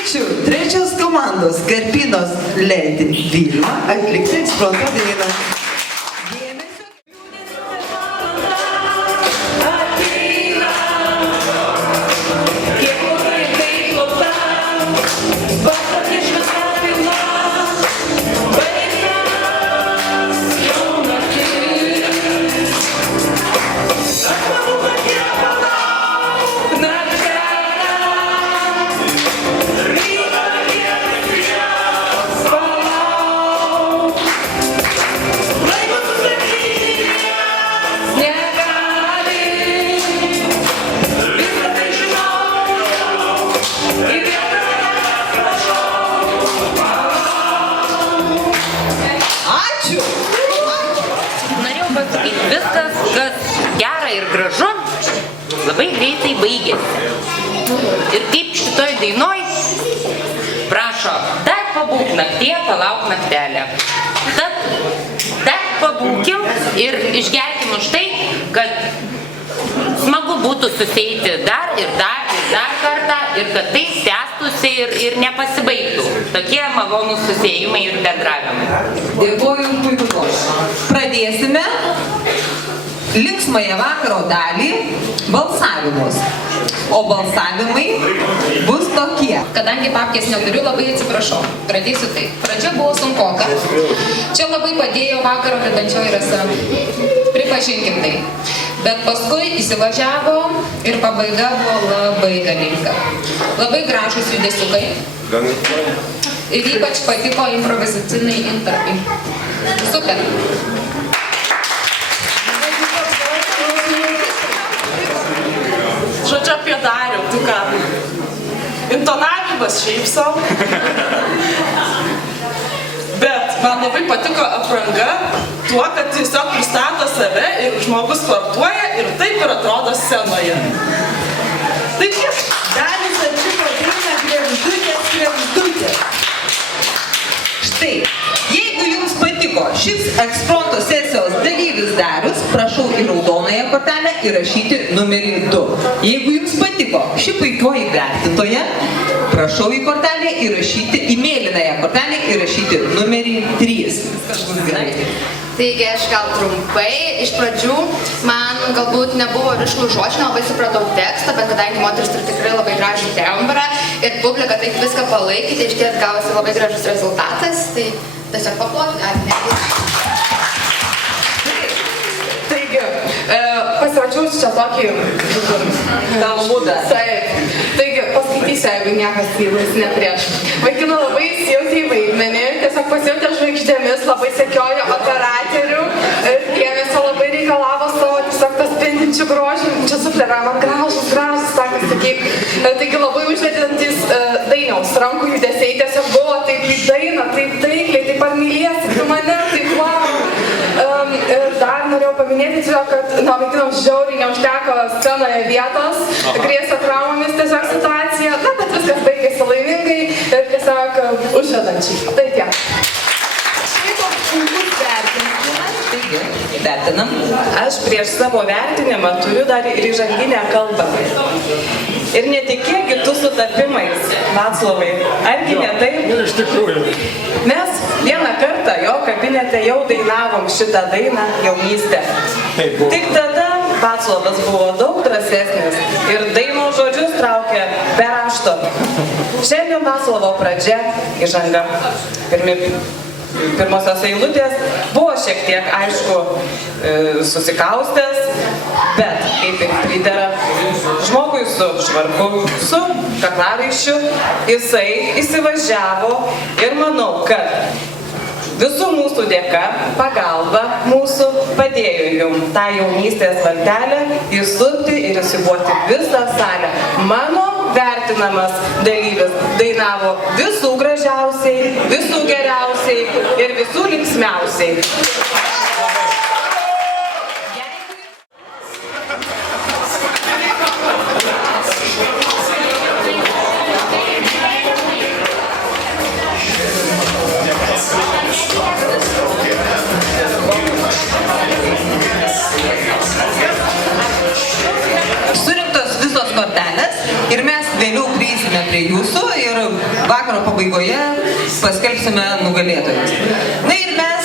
Ačiū. Trečios komandos Karpinos Ledi Vilma atlikti ekspromto dainą. Viskas, kas gera ir gražu, labai greitai baigėsi. Ir kaip šitoj dainoj prašo, dar pabūk naktie, palauk naktelę. Tad dar pabūkim ir išgerkim už tai, kad smagu būtų susieiti dar ir dar kartą ir kad tai tęstųsi ir nepasibaigtų. Tokie malonūs susiejimai ir bendravimai. Dėkuoju puikus. Pradėsime linksmąją vakaro dalį balsavimus. O balsavimai bus tokie. Kadangi papkės neturiu, labai atsiprašau. Pradėsiu taip. Pradžia buvo sunkoka. Čia labai padėjo vakaro vedančioji Rasa. Pripažinkim tai. Bet paskui įsivažiavo ir pabaiga buvo labai galinga. Labai gražūs judesiukai. Ir ypač patiko improvizaciniai intarpai. Super. Žodžiu apie Darių, tu ką? Intonavimas šiaip savo. Bet man labai patiko apranga tuo, kad tiesiog pristato save ir žmogus sportuoja ir taip ir atrodo scenoje. Tai tiek. Dalis atliko dainą Kregždutės. Štai, jeigu jums patiko šis ekspromto sesijos dalyvis Darius, prašau į raudonąją kortelę įrašyti numerį 2. Jeigu jums patiko ši puikioji vertintoja, prašau į kortelę įrašyti, į mėlynąją kortelę įrašyti numerį 3. Taigi aš gal trumpai, iš pradžių man galbūt nebuvo rišlų žodžių, nelabai supratau tekstą, bet kadangi moteris turi tikrai labai gražų tembrą ir publika taip viską palaikė, tai išties gavosi labai gražus rezultatas, tai tiesiog paploti galime. Taigi, pasiračiau čia tokį Talmudą. Taigi, paskaitysiu, jeigu niekas įvais neprieš. Vaikino labai įsijauti į vaidmenį, tiesiog pasijautė žvaigždėmis, labai sekiojo operatorių, dėmesio labai reikalavo savo tiesiog tas spindinčių grožių, čia sufleravo, gražus, sakas, sakyk. Taigi labai užvedintis Dainiaus rankų judesiai tiesiog buvo taip į dainą, taip taikliai, taip ar mylėsi, tu mane, taip wow. Ir dar norėjau paminėti, kad vaikinams žiauriai neužteko scenoje vietos, grėsė traumomis tiesiog situacija, bet viskas baigėsi laimingai ir tiesiog užvedančiai. Tai tiek. Vertinam. Aš prieš savo vertinimą turiu dar ir įžanginę kalbą. Ir netikėkit tu sutapimais, Vaclovai. Argi ne taip? Iš tikrųjų. Mes vieną kartą jo kabinete jau dainavom šitą dainą Jaunystė. Tik tada Vaclovas buvo daug drąsesnis ir daino žodžius traukė be rašto. Šiandien Vaclovo pradžia, įžanga, pirmosios eilutės buvo šiek tiek, aišku, susikaustęs, bet kaip ir pridera žmogui su švarku, su kaklaraiščiu, jisai įsivažiavo ir manau, kad visų mūsų dėka, pagalba mūsų padėjo jums tą jaunystės valtelę įsupti ir įsibuoti visą salę. Mano vertinamas dalyvis dainavo visų gražiausiai, visų geriausiai ir visų linksmiausiai. Surinktos visos kortelės ir mes vėliau prieisime prieisime prie jūsų ir vakaro pabaigoje paskelbsime nugalėtojus. Na ir mes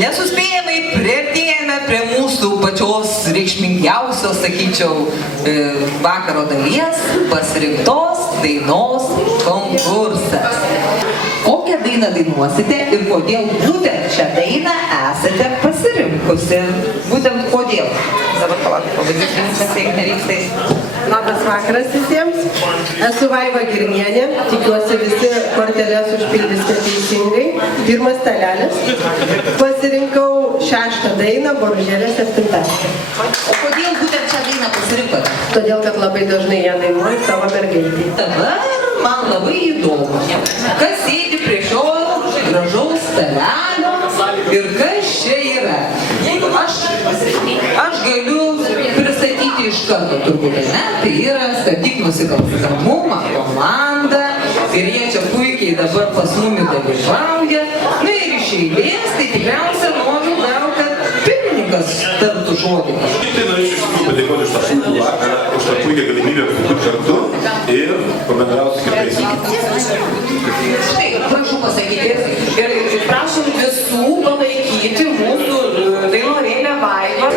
nesuspėjamai priartėjame prie mūsų pačios reikšmingiausios, sakyčiau, vakaro dalies - pasirinktos dainos konkursas. Kokią dainą dainuosite ir kodėl būtent šią dainą esate pasirinkusi? Būtent kodėl? Dabar pavadinsim, jeigu nereiks tai. Labas vakaras visiems. Esu Vaiva Girnienė. Tikiuosi visi korteles užpildysite teisingai. Pirmas stalelis. Pasirinkau 6 dainą Boružėlė 7. O kodėl būtent šią dainą pasirinkote? Todėl, kad labai dažnai ją dainuoju savo mergaitį. Dabar man labai įdomu, kas sėdi prie šio gražaus stalelio ir kas čia yra. Aš galiu pristatyti iš karto turbūt, ne? Tai yra Stabdyk nusikalstamumą komanda ir jie čia puikiai dabar pas mumi dalyvauja. Na ir iš eilės, tai tikriausia noriu gal, kad pirmininkas tartų žodį. Tai norėčiau iš tikrųjų padėkoti už tą puikų vakarą, už tą puikią galimybę būti kartu ir pabendrauti su kitais. Štai, prašau pasakyti ir prašom visų palaikyti mūsų dainorėlę Vaivą.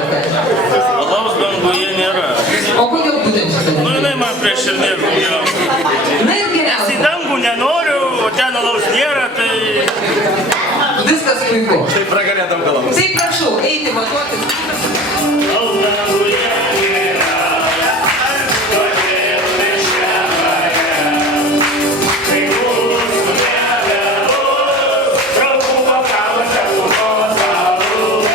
Alaus danguje nėra. O kodėl būtent šitą? Nu, jinai man prie širdies gulėjo. Na ir Į geriausia. dangų nenoriu, o ten alaus nėra, tai... Viskas puiku. Tai pragarė daug galams. Tai prašau, eiti matuotis. Alaus danguje nėra. Kodėl nešnevaja? Tai mūsų nebėrus, draugų vakaruose kūnos alus.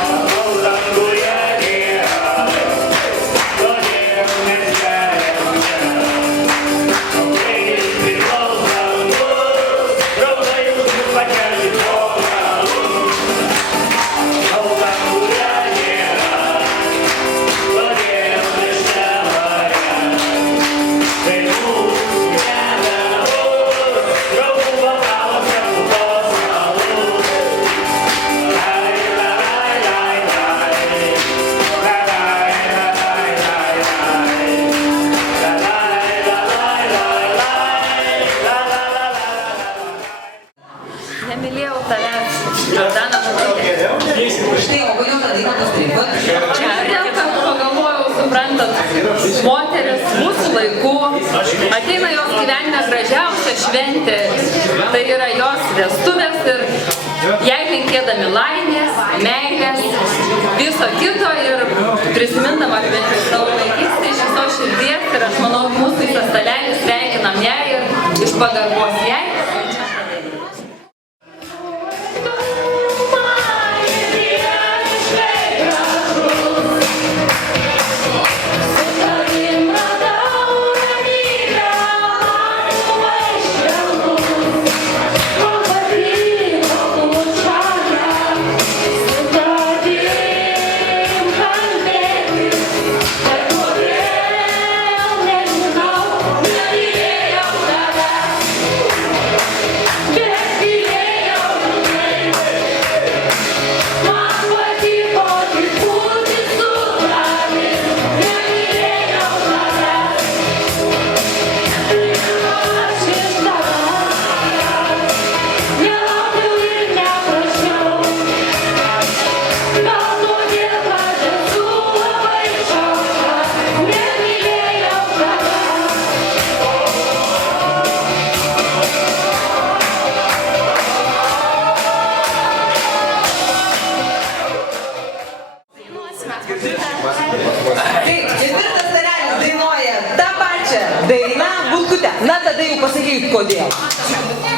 Alaus danguje nėra. Kodėl nešnevaja? Kai priklaus dangus, draugai jūs pakelti po galus. Alaus danguje nėra. Kodėl nešnevaja? Tai mūsų nebėrus, draugų vakaruose kūnos alus. Lai, lai, lai, lai, lai. Lai, lai, lai, lai, lai, lai. Lai, lai, lai, lai, lai. Lai, lai, lai, lai. Nemylėjau tavęs, Džordana Mudėlė. Štai, o kodėl tą dainą pasirinkot? Todėl, kad pagalvojau, suprantat, moteris mūsų laikų, ateina jos gyvenime gražiausia šventė, tai yra jos vestuvės ir jai linkėdami laimės, meilės, viso kito ir prisimindama savo vaikystę iš visos širdies ir aš manau, mūsų visas stalelis sveikinam ją ir iš pagarbos jai. Nežinau, nenorėjau tavęs. pasakykit, kodėl.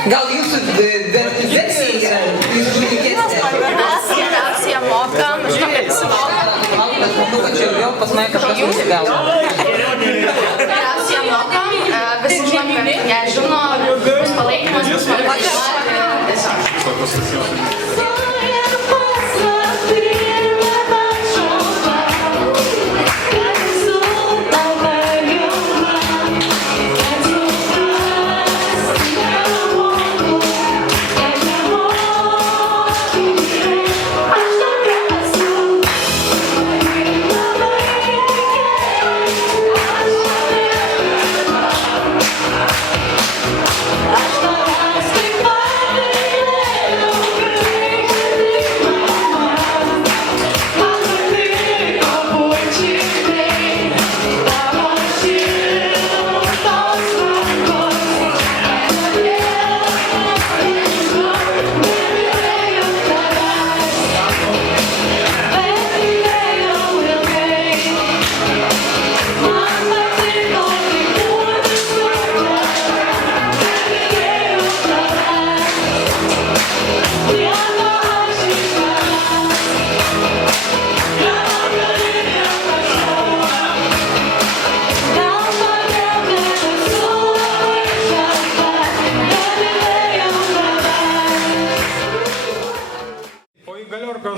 Gal jūsų versija yra įspūdingesnė? Mes geriausiai mokam, žinau, kad visi moka. Bet manau, kad čia vėl pas mane kažkas nusigavo. Geriausiai mokam, visi žinom, kad jie žino, bus palaikymas, bus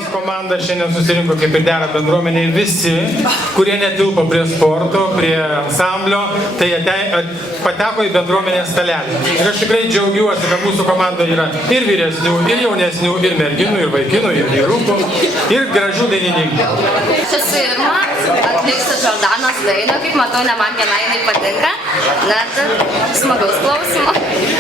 Komanda šiandien susirinko kaip ir dera bendruomeniai visi, kurie netilpo prie sporto, prie ansamblio, tai pateko į bendruomenės stalelį. Ir aš tikrai džiaugiuosi, kad mūsų komandoje yra ir vyresnių, ir jaunesnių, ir merginų, ir vaikinų, ir vyrukų, ir gražių dainininkų. Aš esu Irma, atliksiu Žordanos dainą, kaip matau, ne man vienai jinai patinka, net smagaus klausimo.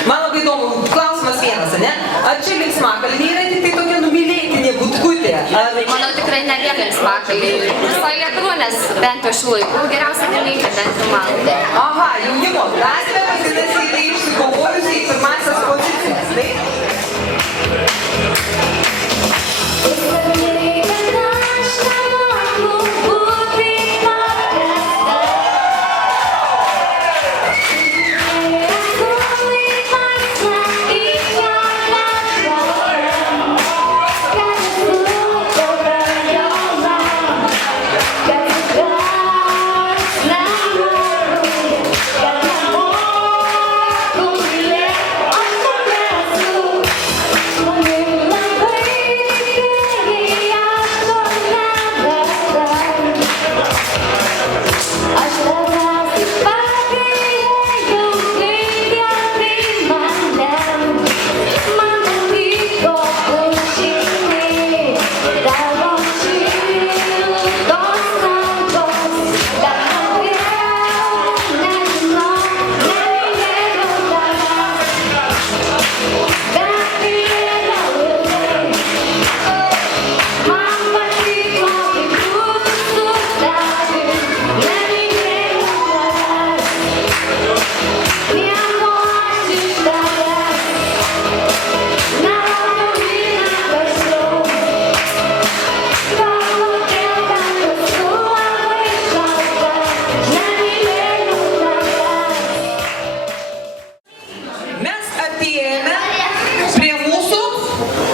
Man labai įdomu, klausimas vienas, ne? Ar čia linksmakalniai yra tik tai tokia numylėtinė butkutė? Manau, tikrai ne vien linksmakalniai. Visai Lietuva, nes bent jau šių laikų geriausia dalykai, bent jau man. Aha, jaunimo klasė, vadinasi, tai išsikovojusi į pirmąsias pozicijas, taip?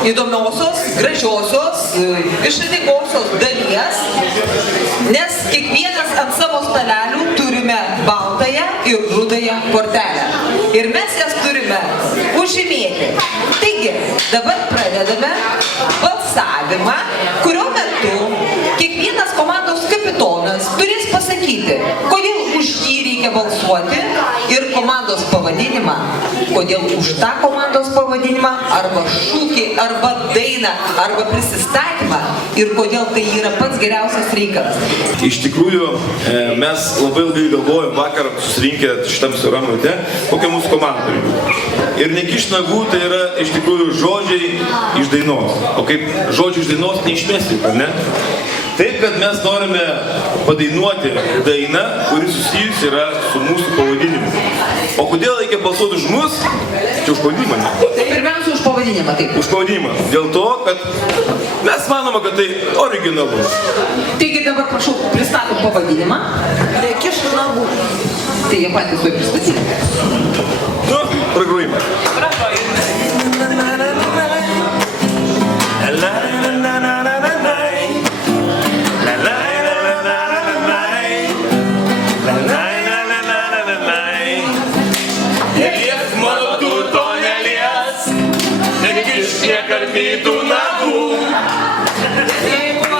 Įdomiosios, gražiosios, išradingosios dalies, nes kiekvienas ant savo stalelių turime baltąją ir rudąją kortelę. Ir mes jas turime užžymėti. Taigi, dabar pradedame balsavimą, kurio metu kiekvienas komandos kapitonas turės pasakyti, kodėl už jį reikia balsuoti ir komandos pavadinimą, kodėl už tą komandos pavadinimą, arba šūkį, arba dainą, arba prisistatymą ir kodėl tai yra pats geriausias reikalas. Iš tikrųjų, mes labai ilgai galvojom vakar susirinkę šitam siauram rate, kokia mūsų komanda turi būti. Ir nekiš nagų tai yra iš tikrųjų žodžiai iš dainos. O kaip žodžių iš dainos neišmesti, ar ne? Taip, kad mes norime padainuoti dainą, kuri susijusi yra su mūsų pavadinimu. O kodėl reikia balsuoti už mus? Čia už pavadinimą, ne? Tai pirmiausia už pavadinimą, taip. Už pavadinimą. Dėl to, kad mes manome, kad tai originalus. Taigi dabar prašau, pristatom pavadinimą. Nekiš nagų. Tai jie patys tuoj pristatyti. Nu, pragrojimą. Nelies mano turto, nelies, nekišk niekarpytų nagų. Jeigu